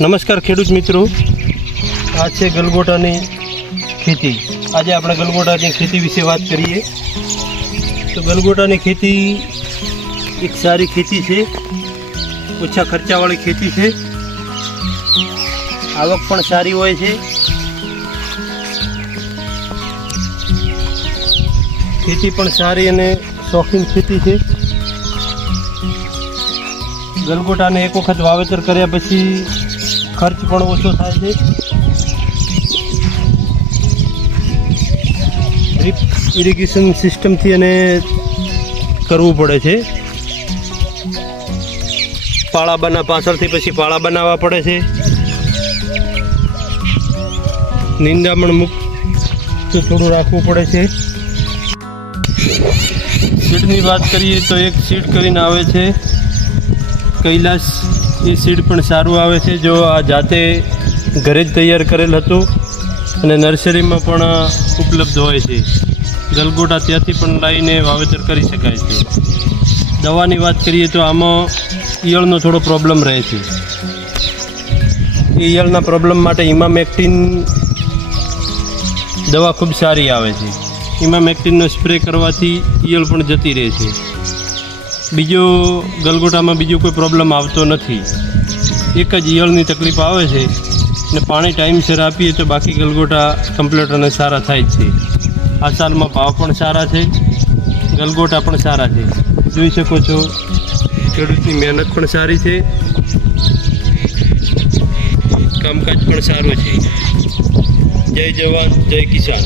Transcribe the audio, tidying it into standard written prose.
નમસ્કાર ખેડૂત મિત્રો, આ છે ગલગોટાની ખેતી. આજે આપણે ગલગોટાની ખેતી વિશે વાત કરીએ. તો ગલગોટાની ખેતી એક સારી ખેતી છે, ઓછા ખર્ચાવાળી ખેતી છે, આવક પણ સારી હોય છે. ખેતી પણ સારી અને શોખીન ખેતી છે. ગલગોટાને એક વખત વાવેતર કર્યા પછી ખર્ચ પણ ઓછો થાય છે. ડ્રીપ ઇરિગેશન સિસ્ટમથી એને કરવું પડે છે. પાછળથી પછી પાળા બનાવવા પડે છે. નિંદામણ મુક્ત થોડું રાખવું પડે છે. સીડની વાત કરીએ તો એક સીડ કરીને આવે છે કૈલાસ. એ સીડ પણ સારું આવે છે, જો આ જાતે ઘરે જ તૈયાર કરેલ હતું અને નર્સરીમાં પણ ઉપલબ્ધ હોય છે. ગલગોટા ત્યાંથી પણ લાવીને વાવેતર કરી શકાય છે. દવાની વાત કરીએ તો આમાં ઈયળનો થોડો પ્રોબ્લેમ રહે છે. એ ઈયળના પ્રોબ્લેમ માટે ઇમામેક્ટિન દવા ખૂબ સારી આવે છે. ઇમામેક્ટિનનો સ્પ્રે કરવાથી ઈયળ પણ જતી રહે છે. બીજો ગલગોટામાં બીજો કોઈ પ્રોબ્લેમ આવતો નથી. એક જ ઈયળની તકલીફ આવે છે અને પાણી ટાઈમસર આપીએ તો બાકી ગલગોટા કમ્પ્લીટ અને સારા થાય જ છે. આ સાલમાં ભાવ પણ સારા છે, ગલગોટા પણ સારા છે. જોઈ શકો છો, ખેડૂતની મહેનત પણ સારી છે, કામકાજ પણ સારું છે. જય જવાન જય કિસાન.